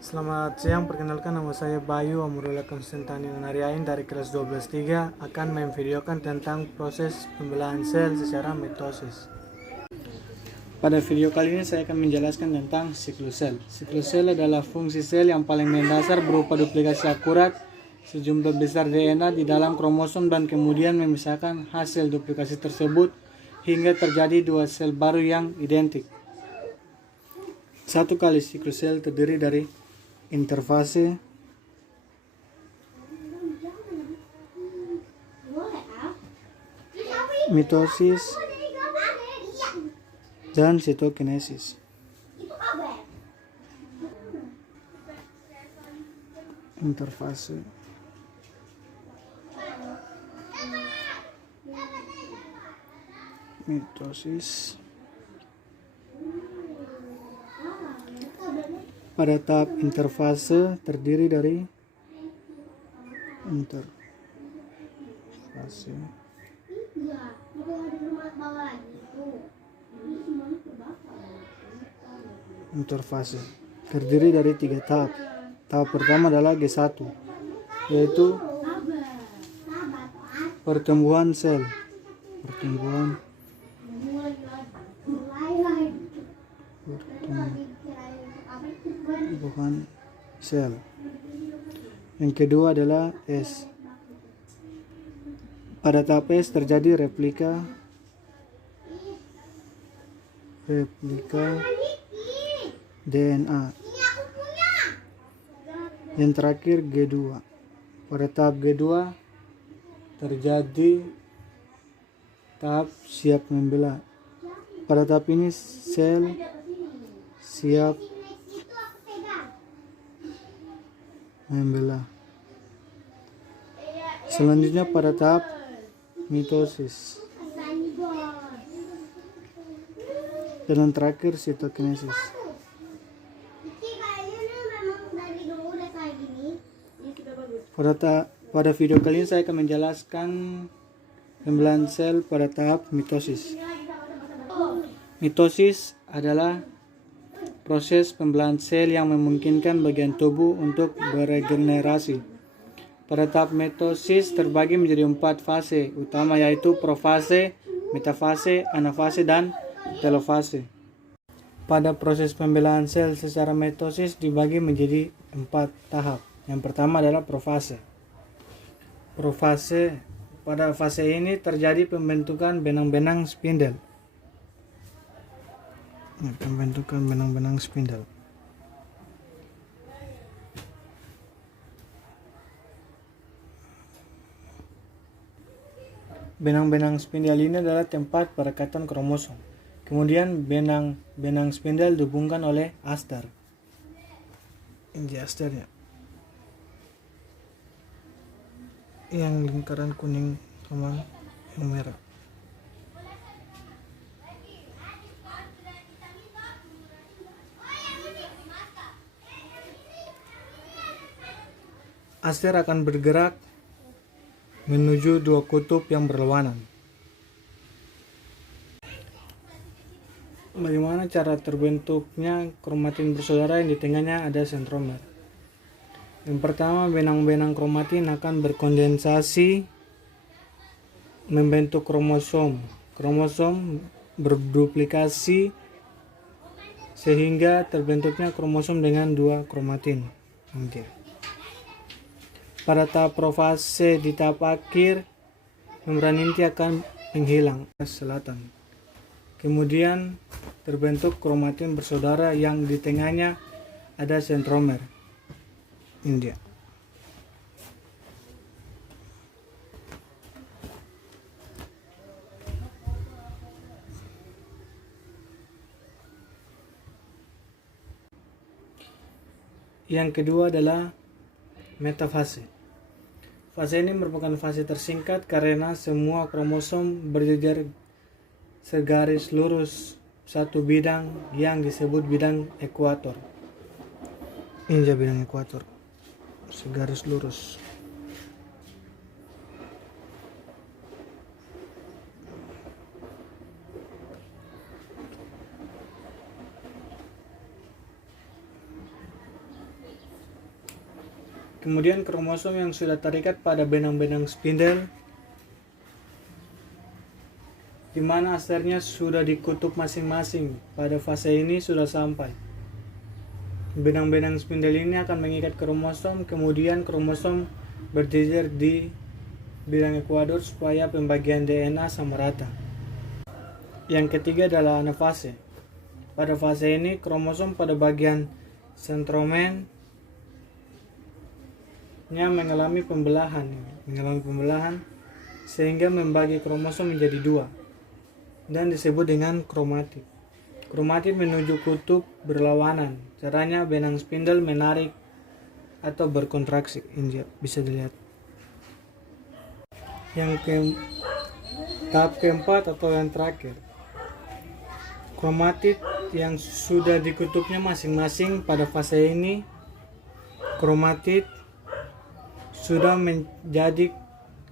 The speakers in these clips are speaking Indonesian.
Selamat siang, perkenalkan nama saya Bayu Amrullah Konstantini Nariain dari kelas 12-3 akan memvideokan tentang proses pembelahan sel secara mitosis. Pada video kali ini saya akan menjelaskan tentang siklus sel. Siklus sel adalah fungsi sel yang paling mendasar berupa duplikasi akurat sejumlah besar DNA di dalam kromosom dan kemudian memisahkan hasil duplikasi tersebut hingga terjadi dua sel baru yang identik. Satu kali siklus sel terdiri dari interfase, mitosis, dan sitokinesis. Interfase, mitosis. Pada tahap interfase terdiri dari interfase terdiri dari tiga tahap. Tahap pertama adalah G1, yaitu pertumbuhan sel. Pertumbuhan sel. Yang kedua adalah S. Pada tahap S terjadi replika DNA. Yang terakhir G2. Pada tahap G2 terjadi tahap siap membelah. Pada tahap ini sel siap membelah. Selanjutnya pada tahap mitosis. Dan yang terakhir sitokinesis. Pada video kali ini saya akan menjelaskan pembelahan sel pada tahap mitosis. Mitosis adalah proses pembelahan sel yang memungkinkan bagian tubuh untuk beregenerasi. Pada tahap mitosis terbagi menjadi 4 fase utama, yaitu profase, metafase, anafase, dan telofase. Pada proses pembelahan sel secara mitosis dibagi menjadi 4 tahap. Yang pertama adalah profase. Pada fase ini terjadi pembentukan benang-benang spindel. Benang-benang spindel ini adalah tempat perekatan kromosom. Kemudian benang spindel dihubungkan oleh aster. Ini asternya. Yang lingkaran kuning sama yang merah. Aster akan bergerak menuju dua kutub yang berlawanan. Bagaimana cara terbentuknya kromatin bersaudara yang di tengahnya ada sentromer? Yang pertama, benang-benang kromatin akan berkondensasi membentuk kromosom. Kromosom berduplikasi sehingga terbentuknya kromosom dengan dua kromatin. Pada tahap profase di tahap akhir, membran inti akan menghilang ke selatan. Kemudian terbentuk kromatin bersaudara yang di tengahnya ada sentromer. India. Yang kedua adalah metafase. Fase ini merupakan fase tersingkat karena semua kromosom berjejer segaris lurus satu bidang yang disebut bidang ekuator. Ini bidang ekuator. Segaris lurus. Kemudian kromosom yang sudah terikat pada benang-benang spindel, di mana asernya sudah dikutuk masing-masing. Pada fase ini sudah sampai. Benang-benang spindel ini akan mengikat kromosom, kemudian kromosom berjejer di bidang ekuador supaya pembagian DNA sama rata. Yang ketiga adalah anafase. Pada fase ini kromosom pada bagian centromernya mengalami pembelahan sehingga membagi kromosom menjadi dua dan disebut dengan kromatid. Kromatid menuju kutub berlawanan. Caranya benang spindel menarik atau berkontraksi. Ini bisa dilihat. Tahap keempat atau yang terakhir, kromatid yang sudah di kutubnya masing-masing. Pada fase ini kromatid sudah menjadi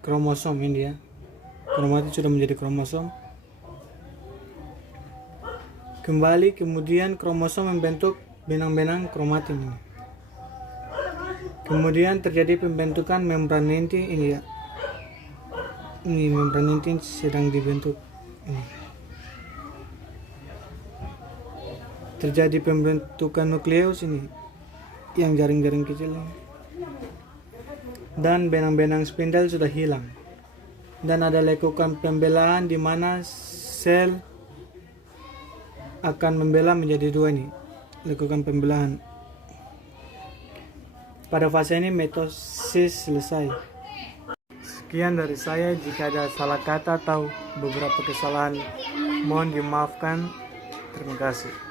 kromosom. Ini ya, kromatid sudah menjadi kromosom. Kembali kemudian kromosom membentuk benang-benang kromatin ini. Kemudian terjadi pembentukan membran inti ini ya. Ini membran inti sedang dibentuk ini. Terjadi pembentukan nukleus ini yang jaring-jaring kecil ini. Dan benang-benang spindel sudah hilang. Dan ada lekukan pembelahan di mana sel akan membelah menjadi dua ini. Lekukan pembelahan. Pada fase ini mitosis selesai. Sekian dari saya. Jika ada salah kata atau beberapa kesalahan, mohon dimaafkan. Terima kasih.